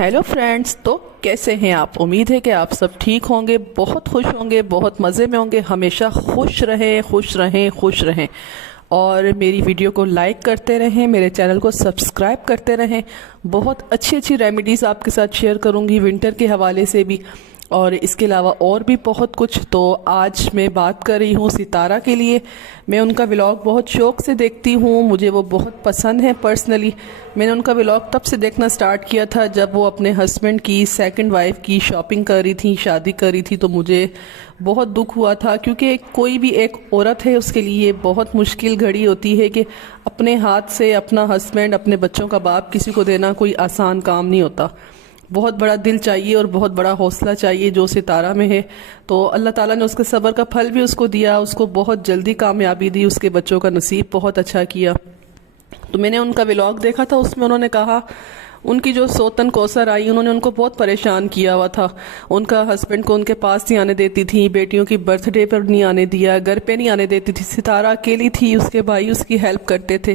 Hello friends. तो कैसे हैं आप? उम्मीद है कि आप सब ठीक होंगे, बहुत खुश होंगे, बहुत मज़े में होंगे। हमेशा खुश रहें, खुश रहें, खुश रहें। और मेरी वीडियो को लाइक करते रहें, मेरे चैनल को सब्सक्राइब करते रहें। बहुत अच्छी अच्छी रेमेडीज़ आपके साथ शेयर करूंगी विंटर के हवाले से भी, और इसके अलावा और भी बहुत कुछ। तो आज मैं बात कर रही हूँ सितारा के लिए। मैं उनका व्लॉग बहुत शौक़ से देखती हूँ, मुझे वो बहुत पसंद है पर्सनली। मैंने उनका व्लॉग तब से देखना स्टार्ट किया था जब वो अपने हस्बैंड की सेकंड वाइफ की शॉपिंग कर रही थी, शादी कर रही थी। तो मुझे बहुत दुख हुआ था, क्योंकि कोई भी एक औरत है उसके लिए बहुत मुश्किल घड़ी होती है कि अपने हाथ से अपना हस्बैंड, अपने बच्चों का बाप किसी को देना कोई आसान काम नहीं होता। बहुत बड़ा दिल चाहिए और बहुत बड़ा हौसला चाहिए, जो सितारा में है। तो अल्लाह ताला ने उसके सब्र का फल भी उसको दिया, उसको बहुत जल्दी कामयाबी दी, उसके बच्चों का नसीब बहुत अच्छा किया। तो मैंने उनका व्लॉग देखा था, उसमें उन्होंने कहा उनकी जो सौतन कौसर आई, उन्होंने उनको बहुत परेशान किया हुआ था। उनका हस्बैंड को उनके पास नहीं आने देती थी, बेटियों की बर्थडे पर नहीं आने दिया, घर पे नहीं आने देती थी। सितारा अकेली थी, उसके भाई उसकी हेल्प करते थे।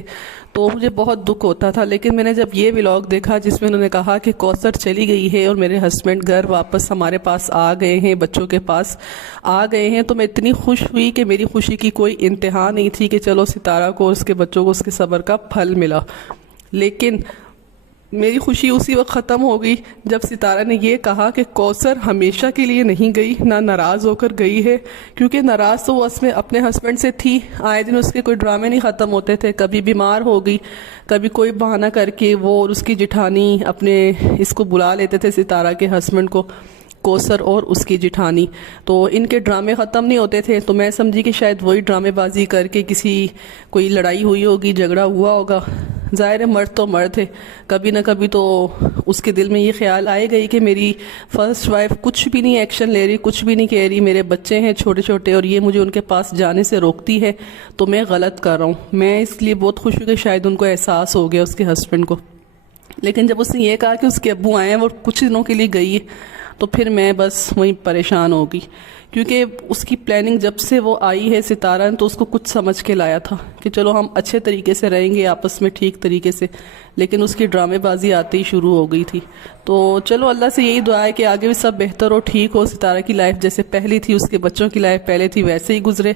तो मुझे बहुत दुख होता था। लेकिन मैंने जब ये व्लॉग देखा जिसमें उन्होंने कहा कि कौसर चली गई है और मेरे हस्बैंड घर वापस हमारे पास आ गए हैं, बच्चों के पास आ गए हैं, तो मैं इतनी खुश हुई कि मेरी खुशी की कोई इंतहा नहीं थी कि चलो सितारा को और उसके बच्चों को उसके सब्र का फल मिला। लेकिन मेरी खुशी उसी वक्त ख़त्म हो गई जब सितारा ने ये कहा कि कौसर हमेशा के लिए नहीं गई, ना नाराज़ होकर गई है। क्योंकि नाराज़ तो वो उसमें अपने हस्बैंड से थी, आए दिन उसके कोई ड्रामे नहीं ख़त्म होते थे। कभी बीमार हो गई, कभी कोई बहाना करके वो और उसकी जिठानी अपने इसको बुला लेते थे, सितारा के हस्बैंड को, कौसर और उसकी जिठानी। तो इनके ड्रामे ख़त्म नहीं होते थे। तो मैं समझी कि शायद वही ड्रामेबाजी करके किसी कोई लड़ाई हुई होगी, झगड़ा हुआ होगा। ज़ाहिर है मर्द तो मर्द है, कभी ना कभी तो उसके दिल में ये ख्याल आएगा ही कि मेरी फर्स्ट वाइफ कुछ भी नहीं एक्शन ले रही, कुछ भी नहीं कह रही, मेरे बच्चे हैं छोटे छोटे और ये मुझे उनके पास जाने से रोकती है, तो मैं गलत कर रहा हूँ। मैं इसलिए बहुत खुश हूँ कि शायद उनको एहसास हो गया उसके हस्बैंड को। लेकिन जब उसने ये कहा कि उसके अब्बू आए हैं, वो कुछ दिनों के लिए गई है, तो फिर मैं बस वहीं परेशान हो गई। क्योंकि उसकी प्लानिंग जब से वो आई है सितारा ने, तो उसको कुछ समझ के लाया था कि चलो हम अच्छे तरीके से रहेंगे आपस में, ठीक तरीके से। लेकिन उसकी ड्रामेबाजी आते ही शुरू हो गई थी। तो चलो अल्लाह से यही दुआ है कि आगे भी सब बेहतर हो, ठीक हो। सितारा की लाइफ जैसे पहली थी, उसके बच्चों की लाइफ पहले थी, वैसे ही गुजरे।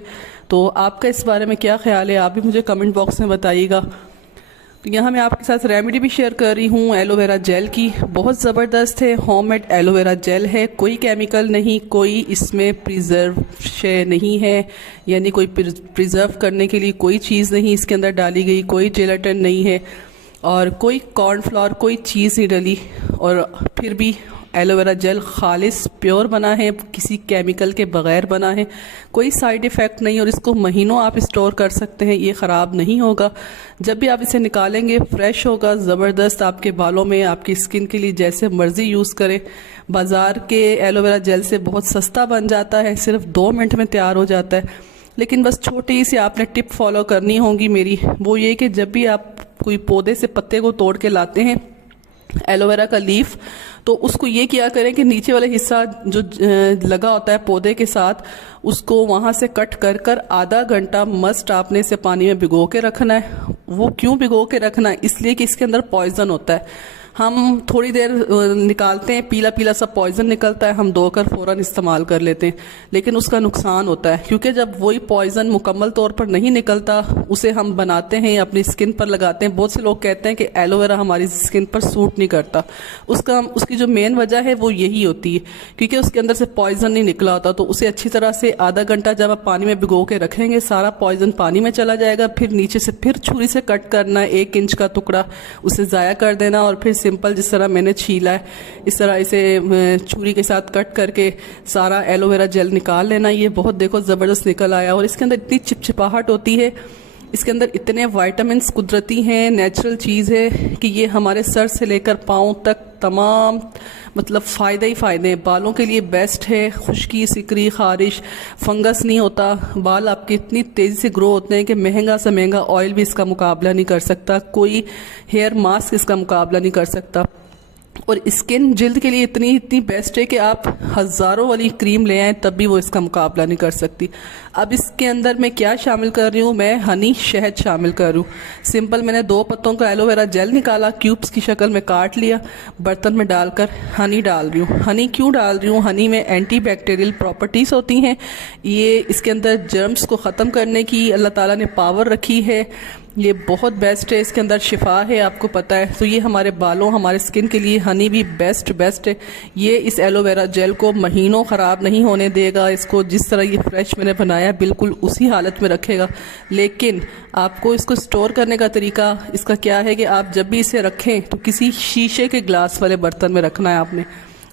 तो आपका इस बारे में क्या ख्याल है, आप भी मुझे कमेंट बॉक्स में बताइएगा। तो यहाँ मैं आपके साथ रेमेडी भी शेयर कर रही हूँ एलोवेरा जेल की। बहुत ज़बरदस्त है, होममेड एलोवेरा जेल है, कोई केमिकल नहीं, कोई इसमें प्रिजर्व नहीं है, यानी कोई प्रिजर्व करने के लिए कोई चीज़ नहीं इसके अंदर डाली गई, कोई जेलेटिन नहीं है और कोई कॉर्नफ्लोर, कोई चीज़ नहीं डली। और फिर भी एलोवेरा जेल खालिस प्योर बना है, किसी केमिकल के बगैर बना है, कोई साइड इफ़ेक्ट नहीं, और इसको महीनों आप स्टोर कर सकते हैं, ये ख़राब नहीं होगा। जब भी आप इसे निकालेंगे फ्रेश होगा, ज़बरदस्त, आपके बालों में, आपकी स्किन के लिए जैसे मर्ज़ी यूज़ करें। बाज़ार के एलोवेरा जेल से बहुत सस्ता बन जाता है, सिर्फ 2 मिनट में तैयार हो जाता है। लेकिन बस छोटी सी आपने टिप फॉलो करनी होगी मेरी, वो ये कि जब भी आप कोई पौधे से पत्ते को तोड़ के लाते हैं, एलोवेरा का लीफ, तो उसको ये किया करें कि नीचे वाला हिस्सा जो लगा होता है पौधे के साथ, उसको वहाँ से कट कर कर आधा घंटा मस्ट आपने इसे पानी में भिगो के रखना है। वो क्यों भिगो के रखना है? इसलिए कि इसके अंदर पॉइजन होता है। हम थोड़ी देर निकालते हैं, पीला पीला सा पॉइजन निकलता है, हम धोकर फ़ौरन इस्तेमाल कर लेते हैं, लेकिन उसका नुकसान होता है। क्योंकि जब वही पॉइजन मुकम्मल तौर पर नहीं निकलता, उसे हम बनाते हैं, अपनी स्किन पर लगाते हैं। बहुत से लोग कहते हैं कि एलोवेरा हमारी स्किन पर सूट नहीं करता। उसकी जो मेन वजह है वो यही होती है, क्योंकि उसके अंदर से पॉइजन नहीं निकला होता। तो उसे अच्छी तरह से आधा घंटा जब आप पानी में भिगो के रखेंगे, सारा पॉइजन पानी में चला जाएगा। फिर नीचे से फिर छुरी से कट करना है, 1 इंच का टुकड़ा, उसे ज़ाया कर देना और फिर सिंपल जिस तरह मैंने छीला है, इस तरह इसे छुरी के साथ कट करके सारा एलोवेरा जेल निकाल लेना। ये बहुत देखो ज़बरदस्त निकल आया, और इसके अंदर इतनी चिपचिपाहट होती है, इसके अंदर इतने विटामिन्स कुदरती हैं, नेचुरल चीज़ है कि ये हमारे सर से लेकर पाँव तक तमाम मतलब फ़ायदे ही फ़ायदे हैं। बालों के लिए बेस्ट है, खुश्की, सिकरी, खारिश, फंगस नहीं होता, बाल आपके इतनी तेज़ी से ग्रो होते हैं कि महंगा से महंगा ऑयल भी इसका मुकाबला नहीं कर सकता, कोई हेयर मास्क इसका मुकाबला नहीं कर सकता। और स्किन जिल्द के लिए इतनी इतनी बेस्ट है कि आप हज़ारों वाली क्रीम ले आएँ तब भी वो इसका मुकाबला नहीं कर सकती। अब इसके अंदर मैं क्या शामिल कर रही हूँ, मैं हनी शहद शामिल कर रही हूँ। सिंपल मैंने 2 पत्तों का एलोवेरा जेल निकाला, क्यूब्स की शक्ल में काट लिया, बर्तन में डालकर हनी डाल रही हूँ। हनी क्यों डाल रही हूँ, हनी में एंटी बैक्टीरियल प्रॉपर्टीज़ होती हैं, ये इसके अंदर जर्म्स को ख़त्म करने की अल्लाह ताला ने पावर रखी है, ये बहुत बेस्ट है, इसके अंदर शिफा है, आपको पता है। तो ये हमारे बालों, हमारे स्किन के लिए हनी भी बेस्ट है। ये इस एलोवेरा जेल को महीनों ख़राब नहीं होने देगा, इसको जिस तरह ये फ्रेश मैंने बनाया बिल्कुल उसी हालत में रखेगा। लेकिन आपको इसको स्टोर करने का तरीका इसका क्या है कि आप जब भी इसे रखें तो किसी शीशे के ग्लास वाले बर्तन में रखना है आपने,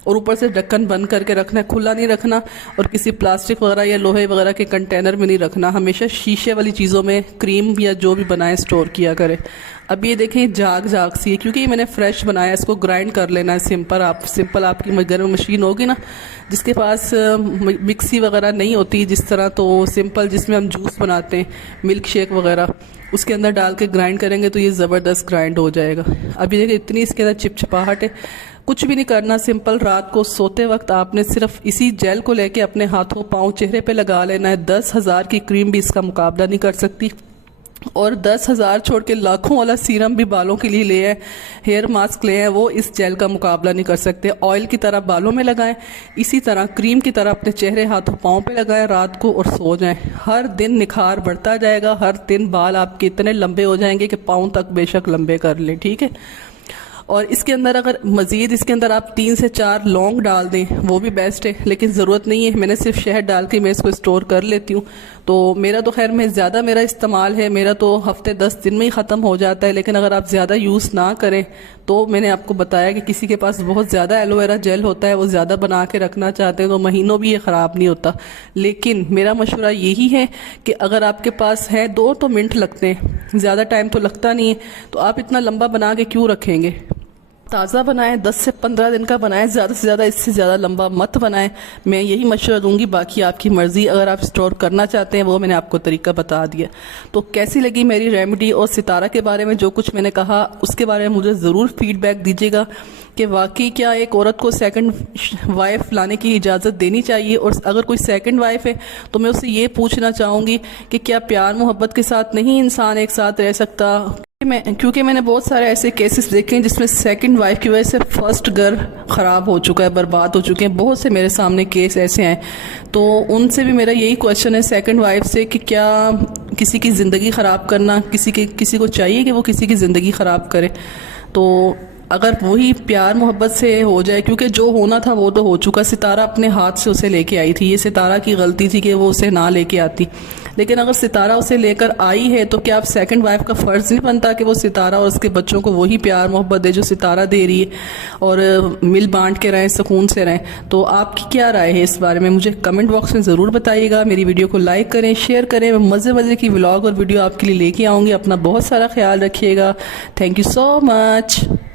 और ऊपर से ढक्कन बंद करके रखना है, खुला नहीं रखना, और किसी प्लास्टिक वगैरह या लोहे वगैरह के कंटेनर में नहीं रखना। हमेशा शीशे वाली चीज़ों में क्रीम या जो भी बनाए स्टोर किया करें। अब ये देखें झाग सी है, क्योंकि ये मैंने फ्रेश बनाया, इसको ग्राइंड कर लेना है। सिंपल आपकी घर में मशीन होगी ना, जिसके पास मिक्सी वगैरह नहीं होती जिस तरह, तो सिंपल जिसमें हम जूस बनाते हैं, मिल्क शेक वगैरह, उसके अंदर डाल के ग्राइंड करेंगे तो ये ज़बरदस्त ग्राइंड हो जाएगा। अभी देखिए इतनी इसके अंदर चिपचिपाहट है। कुछ भी नहीं करना, सिंपल रात को सोते वक्त आपने सिर्फ इसी जेल को लेके अपने हाथों पाँव चेहरे पे लगा लेना है। 10,000 की क्रीम भी इसका मुकाबला नहीं कर सकती, और 10,000 छोड़ के लाखों वाला सीरम भी बालों के लिए ले आए, हेयर मास्क ले आए, वो इस जेल का मुकाबला नहीं कर सकते। ऑयल की तरह बालों में लगाएं, इसी तरह क्रीम की तरह अपने चेहरे हाथों पाँव पे लगाएं रात को, और सो जाएं। हर दिन निखार बढ़ता जाएगा, हर दिन बाल आपके इतने लंबे हो जाएंगे कि पाँव तक बेशक लंबे कर लें, ठीक है। और इसके अंदर अगर मज़ीद इसके अंदर आप 3 से 4 लौंग डाल दें वो भी बेस्ट है, लेकिन ज़रूरत नहीं है। मैंने सिर्फ शहद डाल के मैं इसको स्टोर कर लेती हूँ। तो मेरा तो खैर में ज़्यादा मेरा इस्तेमाल है, मेरा तो हफ्ते 10 दिन में ही ख़त्म हो जाता है। लेकिन अगर आप ज़्यादा यूज़ ना करें तो मैंने आपको बताया कि किसी के पास बहुत ज़्यादा एलोवेरा जेल होता है, वो ज़्यादा बना के रखना चाहते हैं तो महीनों भी ये ख़राब नहीं होता। लेकिन मेरा मशवरा यही है कि अगर आपके पास है 2 तो मिनट लगते हैं, ज़्यादा टाइम तो लगता नहीं है, तो आप इतना लंबा बना के क्यों रखेंगे। ताज़ा बनाएं, 10 से 15 दिन का बनाएं, ज़्यादा से ज़्यादा इससे ज़्यादा लंबा मत बनाएं। मैं यही मशवरा दूंगी, बाकी आपकी मर्ज़ी। अगर आप स्टोर करना चाहते हैं वो मैंने आपको तरीका बता दिया। तो कैसी लगी मेरी रेमेडी, और सितारा के बारे में जो कुछ मैंने कहा उसके बारे में मुझे ज़रूर फीडबैक दीजिएगा कि वाकई क्या एक औरत को सेकंड वाइफ लाने की इजाज़त देनी चाहिए, और अगर कोई सेकंड वाइफ है तो मैं उससे ये पूछना चाहूँगी कि क्या प्यार मोहब्बत के साथ नहीं इंसान एक साथ रह सकता। क्योंकि मैंने बहुत सारे ऐसे केसेस देखे हैं जिसमें सेकंड वाइफ की वजह से फर्स्ट घर ख़राब हो चुका है, बर्बाद हो चुके हैं। बहुत से मेरे सामने केस ऐसे हैं, तो उनसे भी मेरा यही क्वेश्चन है सेकंड वाइफ से कि क्या किसी की ज़िंदगी ख़राब करना, किसी को चाहिए कि वो किसी की ज़िंदगी ख़राब करे। तो अगर वही प्यार मोहब्बत से हो जाए, क्योंकि जो होना था वो तो हो चुका। सितारा अपने हाथ से उसे लेके आई थी, ये सितारा की गलती थी कि वो उसे ना लेके आती। लेकिन अगर सितारा उसे लेकर आई है तो क्या आप सेकंड वाइफ का फ़र्ज़ नहीं बनता कि वो सितारा और उसके बच्चों को वही प्यार मोहब्बत दे जो सितारा दे रही है, और मिल बांट के रहें, सुकून से रहें। तो आपकी क्या राय है इस बारे में, मुझे कमेंट बॉक्स में ज़रूर बताइएगा। मेरी वीडियो को लाइक करें, शेयर करें। मैं मज़े की व्लॉग और वीडियो आपके लिए लेके आऊँगी। अपना बहुत सारा ख्याल रखिएगा। Thank you so much.